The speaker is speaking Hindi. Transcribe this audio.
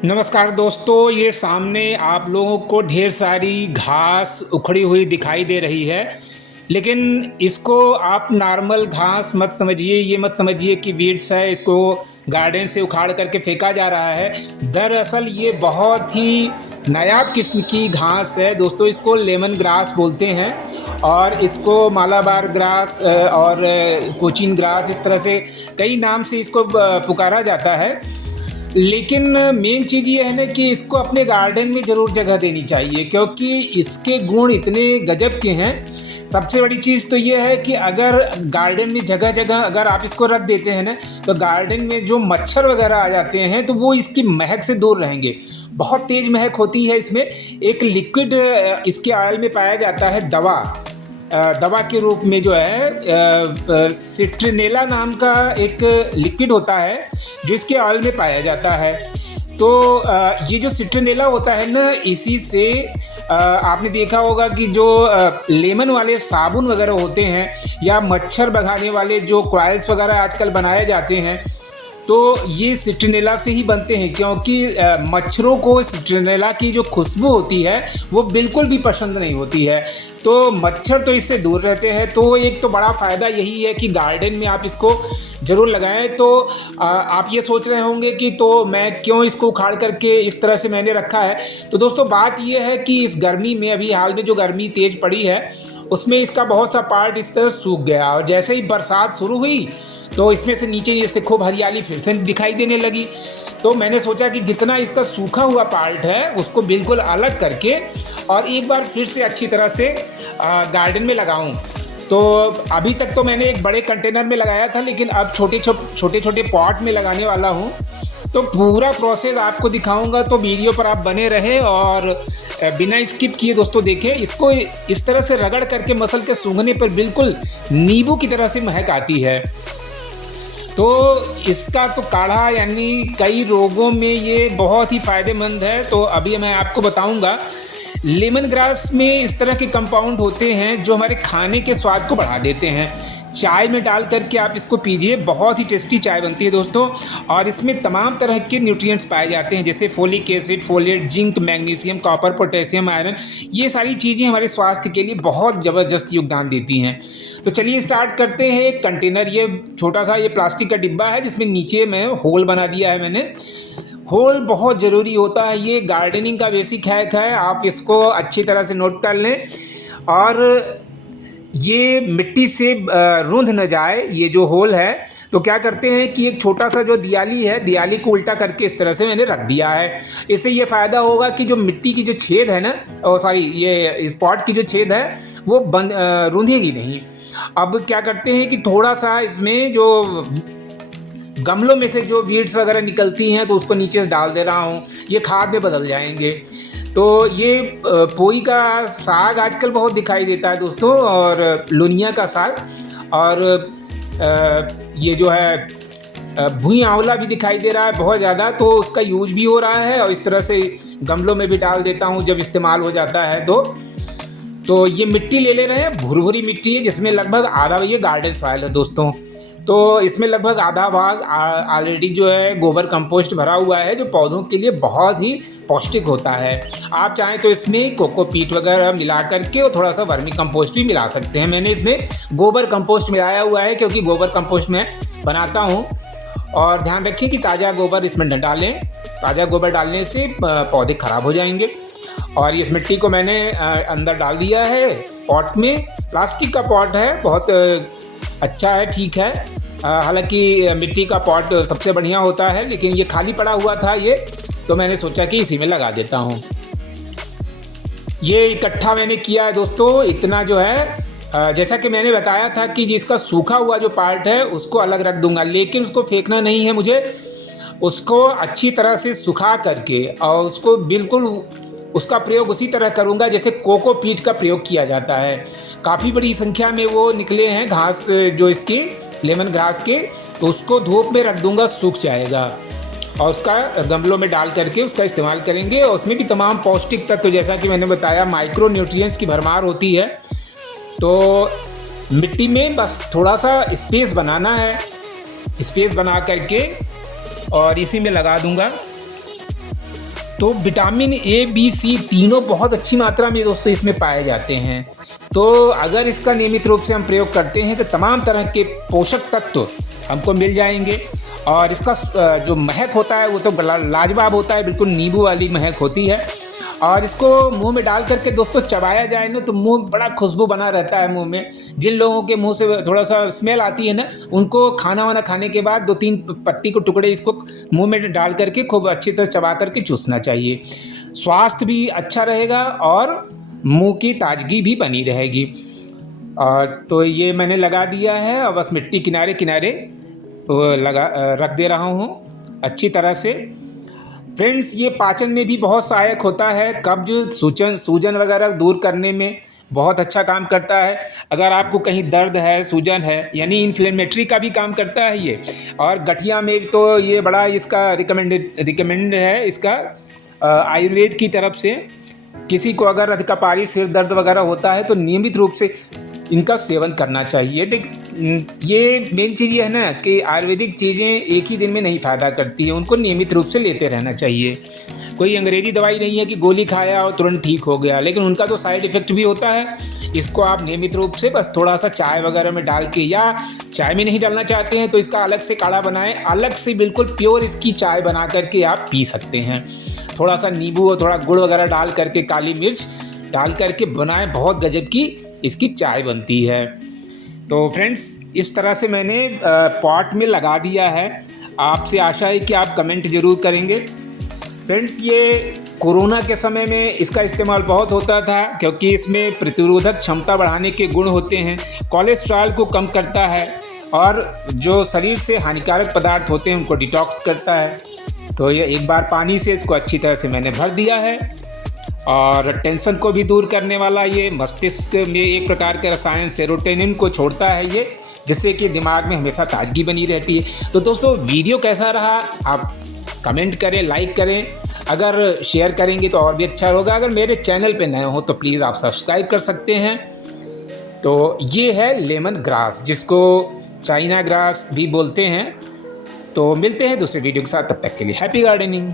नमस्कार दोस्तों, ये सामने आप लोगों को ढेर सारी घास उखड़ी हुई दिखाई दे रही है। लेकिन इसको आप नॉर्मल घास मत समझिए, ये मत समझिए कि वीड्स है, इसको गार्डन से उखाड़ करके फेंका जा रहा है। दरअसल ये बहुत ही नायाब किस्म की घास है दोस्तों। इसको लेमन ग्रास बोलते हैं और इसको मालाबार ग्रास और कोचिन ग्रास, इस तरह से कई नाम से इसको पुकारा जाता है। लेकिन मेन चीज़ ये है ना कि इसको अपने गार्डन में ज़रूर जगह देनी चाहिए, क्योंकि इसके गुण इतने गजब के हैं। सबसे बड़ी चीज़ तो ये है कि अगर गार्डन में जगह जगह अगर आप इसको रख देते हैं ना, तो गार्डन में जो मच्छर वगैरह आ जाते हैं तो वो इसकी महक से दूर रहेंगे। बहुत तेज़ महक होती है इसमें। एक लिक्विड इसके ऑयल में पाया जाता है, दवा के रूप में जो है सिट्रिनेला नाम का एक लिक्विड होता है जो इसके ऑयल में पाया जाता है। तो ये जो सिट्रिनेला होता है ना, इसी से आपने देखा होगा कि जो लेमन वाले साबुन वगैरह होते हैं या मच्छर भगाने वाले जो कॉइल्स वगैरह आजकल बनाए जाते हैं, तो ये सिट्रिनेला से ही बनते हैं। क्योंकि मच्छरों को सिट्रिनेला की जो खुशबू होती है वो बिल्कुल भी पसंद नहीं होती है, तो मच्छर तो इससे दूर रहते हैं। तो एक तो बड़ा फ़ायदा यही है कि गार्डन में आप इसको ज़रूर लगाएं। तो आप ये सोच रहे होंगे कि तो मैं क्यों इसको उखाड़ करके इस तरह से मैंने रखा है। तो दोस्तों, बात ये है कि इस गर्मी में, अभी हाल में जो गर्मी तेज़ पड़ी है उसमें इसका बहुत सा पार्ट इस तरह सूख गया, और जैसे ही बरसात शुरू हुई तो इसमें से नीचे जैसे खूब हरियाली फिर से दिखाई देने लगी। तो मैंने सोचा कि जितना इसका सूखा हुआ पार्ट है उसको बिल्कुल अलग करके और एक बार फिर से अच्छी तरह से गार्डन में लगाऊं। तो अभी तक तो मैंने एक बड़े कंटेनर में लगाया था, लेकिन अब छोटे छोटे पॉट में लगाने वाला हूं। तो पूरा प्रोसेस आपको दिखाऊंगा, तो वीडियो पर आप बने रहें और बिना स्किप किए दोस्तों देखें। इसको इस तरह से रगड़ करके मसल के सूंघने पर बिल्कुल नींबू की तरह से महक आती है। तो इसका तो काढ़ा, यानी कई रोगों में ये बहुत ही फ़ायदेमंद है। तो अभी मैं आपको बताऊंगा। लेमन ग्रास में इस तरह के कंपाउंड होते हैं जो हमारे खाने के स्वाद को बढ़ा देते हैं। चाय में डाल करके आप इसको पीजिए, बहुत ही टेस्टी चाय बनती है दोस्तों। और इसमें तमाम तरह के न्यूट्रिएंट्स पाए जाते हैं, जैसे folic acid, folate, zinc, magnesium, copper, potassium, iron. ये सारी चीज़ें हमारे स्वास्थ्य के लिए बहुत ज़बरदस्त योगदान देती हैं। तो चलिए स्टार्ट करते हैं। एक कंटेनर, ये छोटा सा ये प्लास्टिक का डिब्बा है जिसमें नीचे में होल बना दिया है मैंने। होल बहुत ज़रूरी होता है, ये गार्डनिंग का बेसिक हैक है, आप इसको अच्छी तरह से नोट कर लें। और ये मिट्टी से रूंध न जाए ये जो होल है, तो क्या करते हैं कि एक छोटा सा जो दियाली है, दियाली को उल्टा करके इस तरह से मैंने रख दिया है। इससे ये फ़ायदा होगा कि जो मिट्टी की जो छेद है ना, ये इस पॉट की जो छेद है वो बंद रूंधेगी नहीं। अब क्या करते हैं कि थोड़ा सा इसमें जो गमलों में से जो वीड्स वगैरह निकलती हैं तो उसको नीचे डाल दे रहा हूँ, ये खाद में बदल जाएंगे। तो ये पोई का साग आजकल बहुत दिखाई देता है दोस्तों, और लुनिया का साग, और ये जो है भुई आंवला भी दिखाई दे रहा है बहुत ज़्यादा। तो उसका यूज भी हो रहा है और इस तरह से गमलों में भी डाल देता हूँ जब इस्तेमाल हो जाता है। तो ये मिट्टी ले रहे हैं, भुरभुरी मिट्टी है, जिसमें लगभग आधा, ये गार्डन सॉइल है दोस्तों। तो इसमें लगभग आधा भाग ऑलरेडी जो है गोबर कंपोस्ट भरा हुआ है, जो पौधों के लिए बहुत ही पौष्टिक होता है। आप चाहें तो इसमें कोकोपीट वगैरह मिला करके और थोड़ा सा वर्मी कंपोस्ट भी मिला सकते हैं। मैंने इसमें गोबर कंपोस्ट मिलाया हुआ है, क्योंकि गोबर कंपोस्ट मैं बनाता हूँ। और ध्यान रखिए कि ताज़ा गोबर इसमें न डालें, ताज़ा गोबर डालने से पौधे ख़राब हो जाएंगे। और इस मिट्टी को मैंने अंदर डाल दिया है पॉट में। प्लास्टिक का पॉट है, बहुत अच्छा है, ठीक है। हालांकि मिट्टी का पॉट सबसे बढ़िया होता है, लेकिन ये खाली पड़ा हुआ था ये, तो मैंने सोचा कि इसी में लगा देता हूँ। ये इकट्ठा मैंने किया है दोस्तों, इतना जो है। जैसा कि मैंने बताया था कि जिसका सूखा हुआ जो पार्ट है उसको अलग रख दूंगा, लेकिन उसको फेंकना नहीं है मुझे। उसको अच्छी तरह से सुखा करके और उसको बिल्कुल उसका प्रयोग उसी तरह करूंगा जैसे कोकोपीट का प्रयोग किया जाता है। काफ़ी बड़ी संख्या में वो निकले हैं घास जो इसकी लेमन ग्रास के, तो उसको धूप में रख दूंगा, सूख जाएगा। और उसका गमलों में डाल करके उसका इस्तेमाल करेंगे। और उसमें भी तमाम पौष्टिक तत्व, जैसा कि मैंने बताया, माइक्रो न्यूट्रिएंट्स की भरमार होती है। तो मिट्टी में बस थोड़ा सा स्पेस बनाना है, स्पेस बना करके और इसी में लगा दूंगा। तो विटामिन ए बी सी तीनों बहुत अच्छी मात्रा में दोस्तों इसमें पाए जाते हैं। तो अगर इसका नियमित रूप से हम प्रयोग करते हैं तो तमाम तरह के पोषक तत्व हमको मिल जाएंगे। और इसका जो महक होता है वो तो लाजवाब होता है, बिल्कुल नींबू वाली महक होती है। और इसको मुंह में डाल करके दोस्तों चबाया जाए ना तो मुंह बड़ा खुशबू बना रहता है मुंह में। जिन लोगों के मुंह से थोड़ा सा स्मेल आती है ना, उनको खाना वाना खाने के बाद 2-3 पत्ती को टुकड़े इसको मुंह में डाल करके खूब अच्छी तरह चबा करके चूसना चाहिए। स्वास्थ्य भी अच्छा रहेगा और मुंह की ताजगी भी बनी रहेगी। और तो ये मैंने लगा दिया है और बस मिट्टी किनारे किनारे रख दे रहा हूँ अच्छी तरह से। फ्रेंड्स, ये पाचन में भी बहुत सहायक होता है, कब्ज सूजन वगैरह दूर करने में बहुत अच्छा काम करता है। अगर आपको कहीं दर्द है, सूजन है, यानी इन्फ्लेमेटरी का भी काम करता है ये। और गठिया में तो ये बड़ा इसका रिकमेंड है इसका आयुर्वेद की तरफ से। किसी को अगर अधिकपारी सिर दर्द वगैरह होता है तो नियमित रूप से इनका सेवन करना चाहिए। ये मेन चीज़ ये है ना कि आयुर्वेदिक चीज़ें एक ही दिन में नहीं फ़ायदा करती है, उनको नियमित रूप से लेते रहना चाहिए। कोई अंग्रेजी दवाई नहीं है कि गोली खाया और तुरंत ठीक हो गया, लेकिन उनका तो साइड इफ़ेक्ट भी होता है। इसको आप नियमित रूप से बस थोड़ा सा चाय वगैरह में डाल के, या चाय में नहीं डालना चाहते हैं तो इसका अलग से काढ़ा बनाएं, अलग से बिल्कुल प्योर इसकी चाय बना करके आप पी सकते हैं। थोड़ा सा नींबू और थोड़ा गुड़ वगैरह डाल करके, काली मिर्च डाल करके बनाएं, बहुत गजब की इसकी चाय बनती है। तो फ्रेंड्स, इस तरह से मैंने पॉट में लगा दिया है। आपसे आशा है कि आप कमेंट ज़रूर करेंगे। फ्रेंड्स, ये कोरोना के समय में इसका इस्तेमाल बहुत होता था क्योंकि इसमें प्रतिरोधक क्षमता बढ़ाने के गुण होते हैं, कोलेस्ट्रॉल को कम करता है और जो शरीर से हानिकारक पदार्थ होते हैं उनको डिटॉक्स करता है। तो ये एक बार पानी से इसको अच्छी तरह से मैंने भर दिया है। और टेंशन को भी दूर करने वाला ये मस्तिष्क में एक प्रकार के रसायन सेरोटोनिन को छोड़ता है ये, जिससे कि दिमाग में हमेशा ताजगी बनी रहती है। तो दोस्तों, वीडियो कैसा रहा आप कमेंट करें, लाइक करें, अगर शेयर करेंगे तो और भी अच्छा होगा। अगर मेरे चैनल पे नए हो तो प्लीज़ आप सब्सक्राइब कर सकते हैं। तो ये है लेमन ग्रास, जिसको चाइना ग्रास भी बोलते हैं। तो मिलते हैं दूसरे वीडियो के साथ, तब तक के लिए हैप्पी गार्डनिंग।